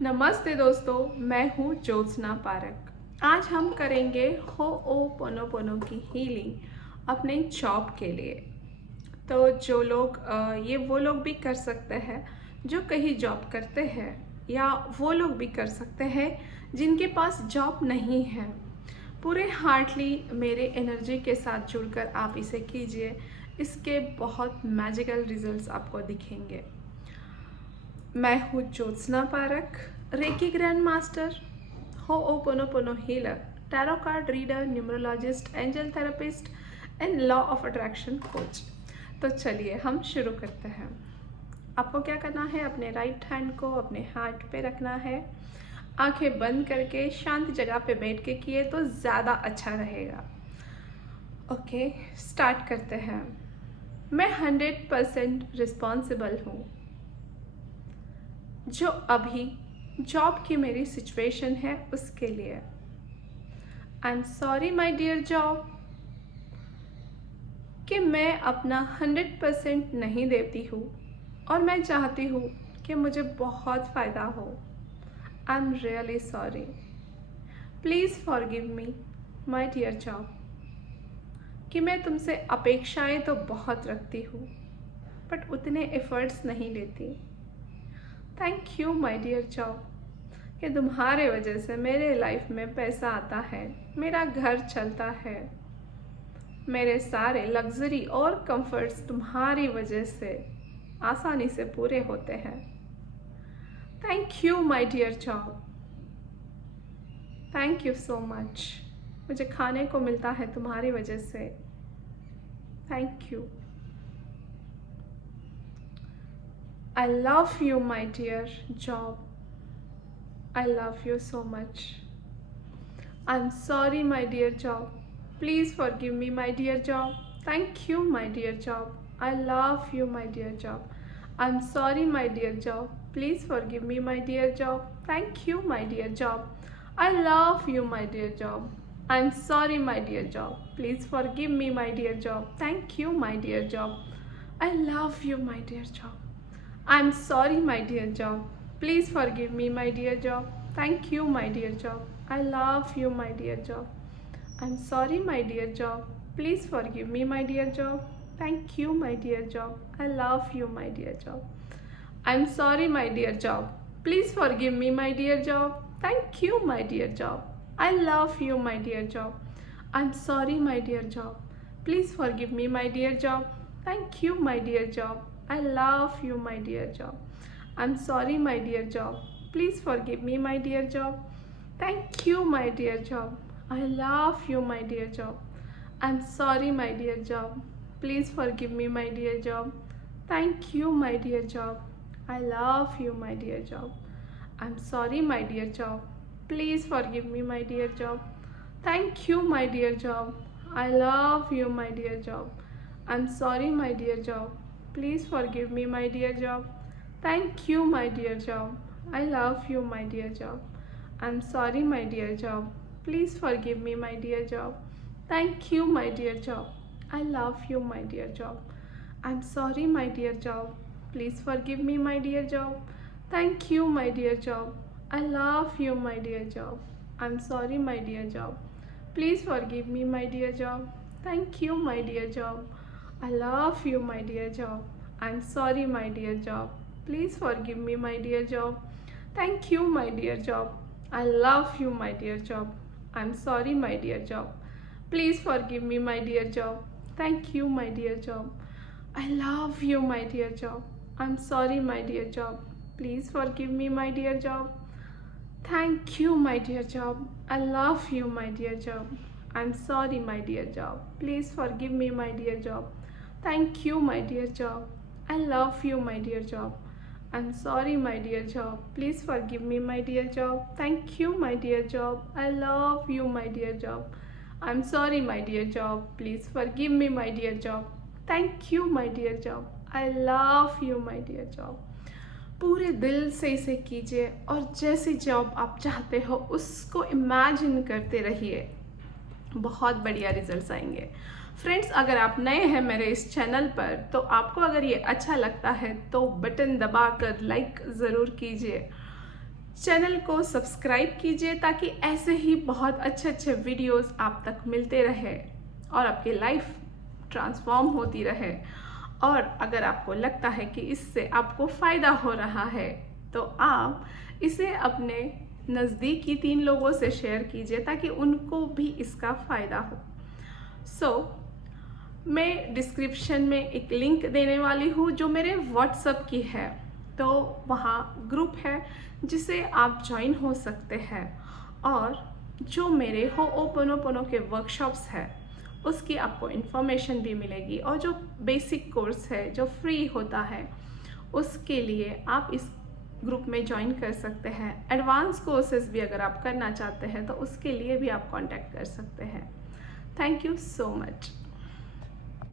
नमस्ते दोस्तों, मैं हूँ ज्योत्सना पारक। आज हम करेंगे होओपोनोपोनो की हीलिंग अपने जॉब के लिए। तो जो लोग ये वो लोग भी कर सकते हैं जो कहीं जॉब करते हैं, या वो लोग भी कर सकते हैं जिनके पास जॉब नहीं है। पूरे हार्टली मेरे एनर्जी के साथ जुड़कर आप इसे कीजिए। इसके बहुत मैजिकल रिजल्ट्स आपको दिखेंगे। मैं हूँ Jyotsna park, reiki grand master, होओपोनोपोनो healer, tarot card reader, numerologist, angel therapist and law of attraction coach. तो चलिए हम शुरू करते हैं। आपको क्या करना है, अपने राइट हैंड को अपने हार्ट पे रखना है। आंखें बंद करके शांत जगह पे बैठ के किए तो ज़्यादा अच्छा रहेगा। ओके, स्टार्ट करते हैं। मैं 100% रिस्पॉन्सिबल हूँ जो अभी जॉब की मेरी सिचुएशन है उसके लिए। I am sorry my dear job कि मैं अपना 100% नहीं देती हूँ और मैं चाहती हूँ कि मुझे बहुत फ़ायदा हो। I am really sorry, please forgive me my dear job कि मैं तुमसे अपेक्षाएं तो बहुत रखती हूँ बट उतने एफर्ट्स नहीं लेती। Thank you my dear job कि तुम्हारे वजह से मेरे लाइफ में पैसा आता है, मेरा घर चलता है, मेरे सारे लग्जरी और कंफर्ट्स तुम्हारी वजह से आसानी से पूरे होते हैं। Thank you my dear job, thank you so much. मुझे खाने को मिलता है तुम्हारी वजह से। Thank you. I love you my dear job, I love you so much. I'm sorry my dear job, please forgive me my dear job. Thank you my dear job, I love you my dear job. I'm sorry my dear job, please forgive me my dear job. Thank you my dear job, I love you my dear job. I'm sorry my dear job, please forgive me my dear job. Thank you my dear job, I love you my dear job. I'm sorry my dear job, please forgive me my dear job. Thank you my dear job, I love you my dear job. I'm sorry my dear job, please forgive me my dear job. Thank you my dear job, I love you my dear job. I'm sorry my dear job, please forgive me my dear job. Thank you my dear job, I love you my dear job. I'm sorry my dear job, please forgive me my dear job. Thank you my dear job, I love you my dear job. I'm sorry my dear job, please forgive me my dear job. Thank you my dear job, I love you my dear job. I'm sorry my dear job, please forgive me my dear job. Thank you my dear job, I love you my dear job. I'm sorry my dear job, please forgive me my dear job. Thank you my dear job, I love you my dear job. I'm sorry my dear job, please forgive me my dear job. Thank you my dear job, I love you my dear job. I'm sorry my dear job, please forgive me my dear job. Thank you my dear job, I love you my dear job. I'm sorry my dear job, please forgive me my dear job. Thank you my dear job, I love you my dear job. I'm sorry my dear job, please forgive me my dear job. Thank you my dear job, I love you my dear job. I'm sorry my dear job, please forgive me my dear job. Thank you my dear job, I love you my dear job. I'm sorry my dear job, please forgive me my dear job. Thank you my dear job, I love you my dear job. I'm sorry my dear job, please forgive me my dear job. Thank you my dear job, I love you my dear job. I'm sorry my dear job, please forgive me my dear job. Thank you my dear job, I love you my dear job. I'm sorry my dear job, please forgive me my dear job. Thank you my dear job, I love you my dear job. I'm sorry my dear job, please forgive me my dear job. Thank you my dear job, I love you my dear job. पूरे दिल से इसे कीजिए और जैसी job आप चाहते हो उसको इमेजिन करते रहिए, बहुत बढ़िया रिजल्ट्स आएंगे। फ्रेंड्स, अगर आप नए हैं मेरे इस चैनल पर तो आपको अगर ये अच्छा लगता है तो बटन दबाकर लाइक ज़रूर कीजिए। चैनल को सब्सक्राइब कीजिए ताकि ऐसे ही बहुत अच्छे अच्छे वीडियोस आप तक मिलते रहे और आपकी लाइफ ट्रांसफॉर्म होती रहे। और अगर आपको लगता है कि इससे आपको फ़ायदा हो रहा है तो आप इसे अपने नज़दीकी 3 लोगों से शेयर कीजिए ताकि उनको भी इसका फ़ायदा हो। मैं डिस्क्रिप्शन में एक लिंक देने वाली हूँ जो मेरे व्हाट्सएप की है, तो वहाँ ग्रुप है जिसे आप ज्वाइन हो सकते हैं। और जो मेरे हो'ओपोनोपोनो के वर्कशॉप्स हैं उसकी आपको इन्फॉर्मेशन भी मिलेगी, और जो बेसिक कोर्स है जो फ्री होता है उसके लिए आप इस ग्रुप में ज्वाइन कर सकते हैं। एडवांस कोर्सेज भी अगर आप करना चाहते हैं तो उसके लिए भी आप कांटेक्ट कर सकते हैं। Thank you so much.